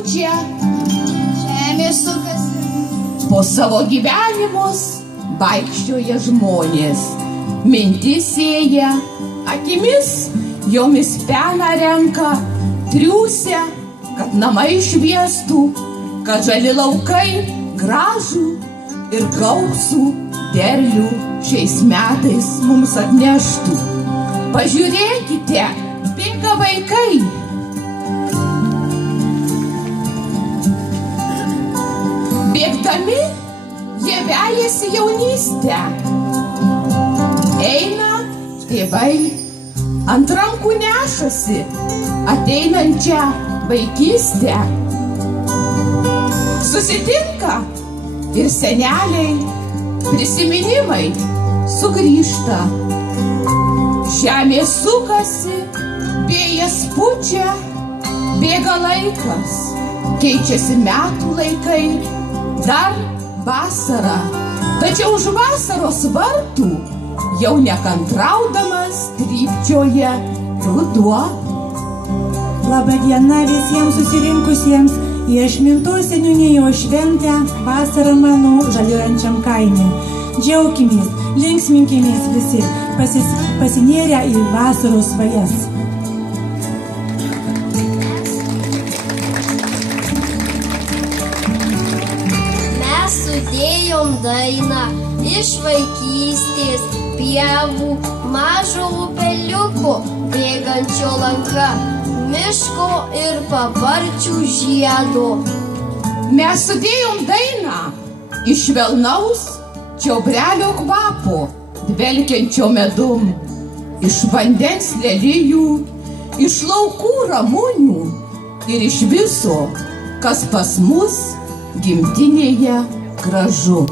pučia, žemė sukasi, po savo gyvenimus vaikščioja žmonės, mintis sėja, akimis jomis peną renka, triūsia, kad namai šviestų, kad žali laukai gražų ir gausų derlių šiais metais mums atneštų. Pažiūrėkite, bėga vaikai. Bėgdami jie vejasi jaunystę. Eina tėvai, ant rankų nešasi ateinančią vaikystę. Susitinka ir seneliai, prisiminimai sugrįžta. Žemė sukasi, vėjas pučia, bėga laikas, keičiasi metų laikai, dar vasara. Tačiau už vasaros vartų jau nekantraudamas trypčioja ruduo. Labą dieną visiems susirinkusiems į Ašmintos seniūnijos šventę vasarą mano žaliuojančiam kaime. Džiaukimės, linksminkimės visi, pasinėrę į vasaros svajas. mes sudėjom dainą iš vaikystės, pievų, mažo upeliuko, bėgančio lanka, miško ir paparčių žiedo. Mes sudėjom dainą iš švelnaus čiobrelio kvapo, dvelkiančio medum, iš vandens lelijų, iš laukų ramunių ir iš viso, kas pas mus gimtinėje gražu.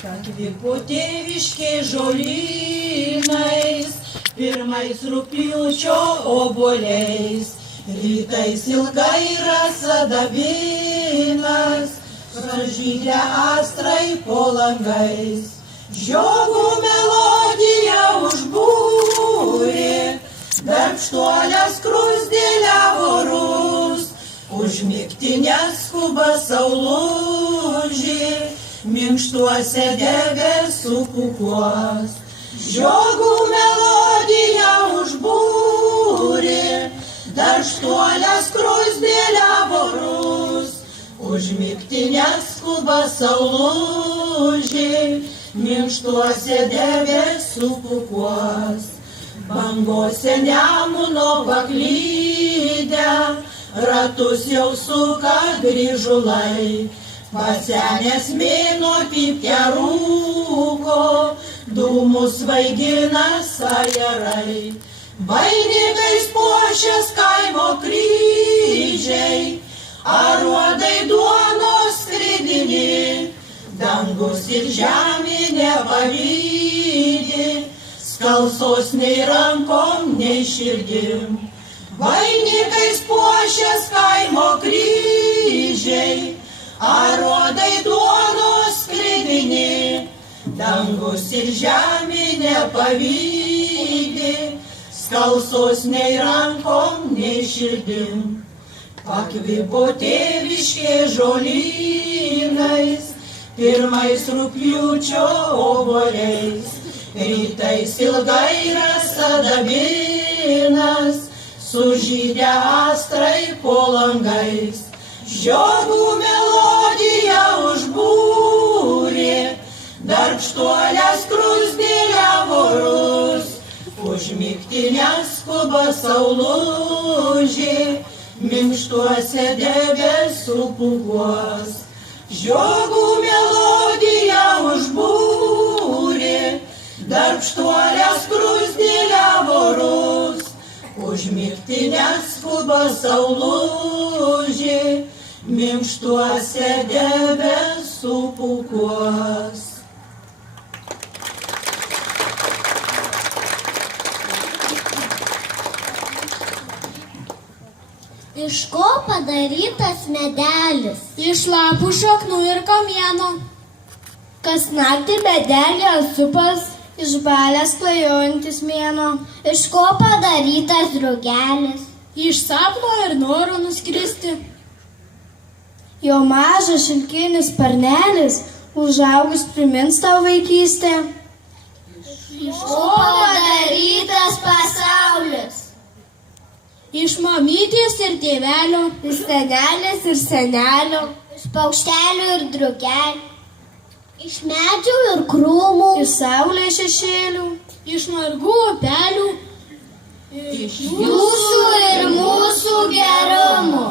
Pakvipo tėviškė žolynais, pirmais rugpjūčio obuoliais, rytais ilgai rasa dabinas, pražydę astrai po langais. Žiogų melodija užbūrė, darbštuolę skruzdėlę vorus, užmigti neskuba saulūžė, minkštuose debesų pūkuos. Žiogų melodija užbūrė, darbštuolę skruzdėlę vorus, užmigti neskuba saulūžė, minkštuose debesų pūkuos. Bangose Nemuno paklydę, ratus jau suka grįžulai, pasenęs mėnuo pypkę rūko, dūmus svaigina sajerai. Vainikais puošias kaimo kryžiai, aruodai duonos skridini, dangus ir žemė nepavydi, skalsos nei rankom, nei širdim. Vainikais puošias kaimo kryžiai, aruodai duonos skridini, dangus ir žemė nepavydi, skalsos nei rankom, nei širdim. Pakvipo tėviškė žolynais, pirmais rugpjūčio obuoliais, rytais ilgai rasa dabinas, sužydę astrai po langais. Žiogų melodija užbūrė, darbštuolę skruzdėlę vorus, užmigti neskuba saulūžė, minkštuose debesų pūkuos. Žiogų melodija užbūrė, darbštuolę skruzdėlę vorus, užmigti neskuba saulūžė, minkštuose debesų pūkuos. Iš ko padarytas medelis? Iš lapų, šaknų ir kamieno. Kas naktį medelį asupas Iš balės klajojantis mėnuo. Iš ko padarytas drugelis? Iš sapno ir noro nuskristi. Jo mažas šilkinis sparnelis užaugus primins tau vaikystę. Iš ko padarytas pasaulis? Iš mamytės ir tėvelio. Iš senelės ir senelio. Iš paukštelių ir drugelių. Iš medžių ir krūmų. Iš saulės šešėlių. Iš margų upelių. Iš jūsų ir mūsų gerumo.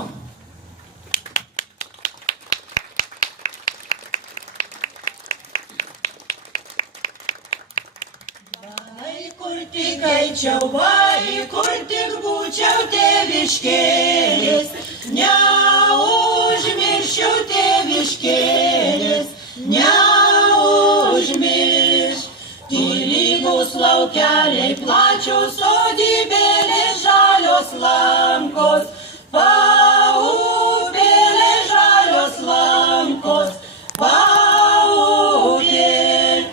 Kur tik eičiau, kur tik būčiau tėviškėlis, neužmirščiau tėviškėlis, neužmirš. Lygus laukeliai, plačios sodybėlės, žalios lankos, paupėlės, žalios lankos, paupėlės.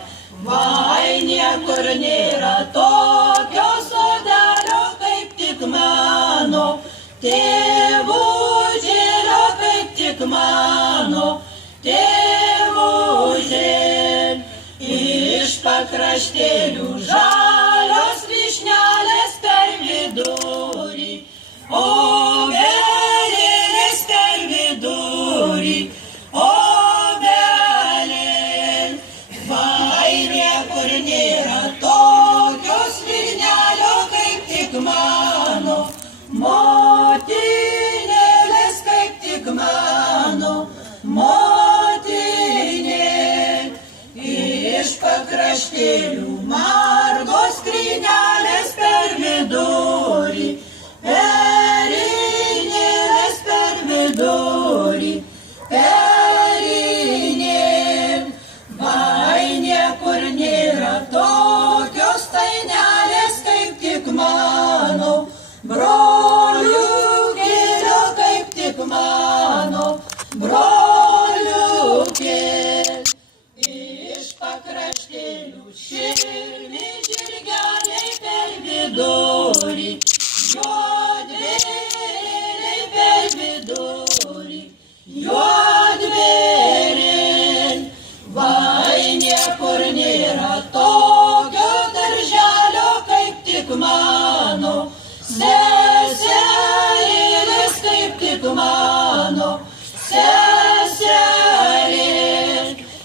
Vai niekur nėra tokio sodelio kaip tik mano, tėvužėlio kaip tik mano, tėvužėl. Iš pakraštėlių žalios vyšnelės per vidurį, obelėlės per vidurį, obelėlės. Vai niekur nėra tokios vilnelio kaip tik mano, motinėlės kaip tik mano, motinė. Iš pakraštėlių margos skrynelės per vidurį, perinėlės per vidurį, perinėlės. Vai niekur nėra tokios stainelės kaip tik mano, broliukėlio kaip tik mano, broliukėlio. Iš pakraštėlių širmi žirgeliai per vidurį, juodvėrėliai per vidurį, juodvėrėliai. Vai niekur nėra tokio darželio kaip tik mano, seselėlės kaip tik mano, seselės.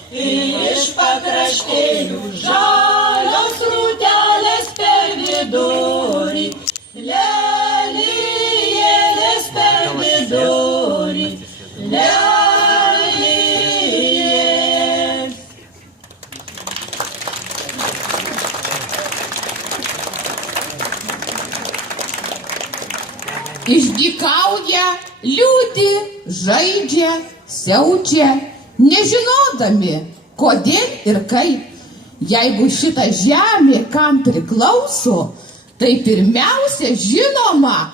Iš pakraštėlių žalios rūtelės per vidurį, lelijėlės per vidurį, lelijėlės. Išdykauja, liūdi, žaidžia, siaučia, nežinodami, kodėl ir kaip. Jeigu šita žemė kam priklauso, tai pirmiausia žinoma,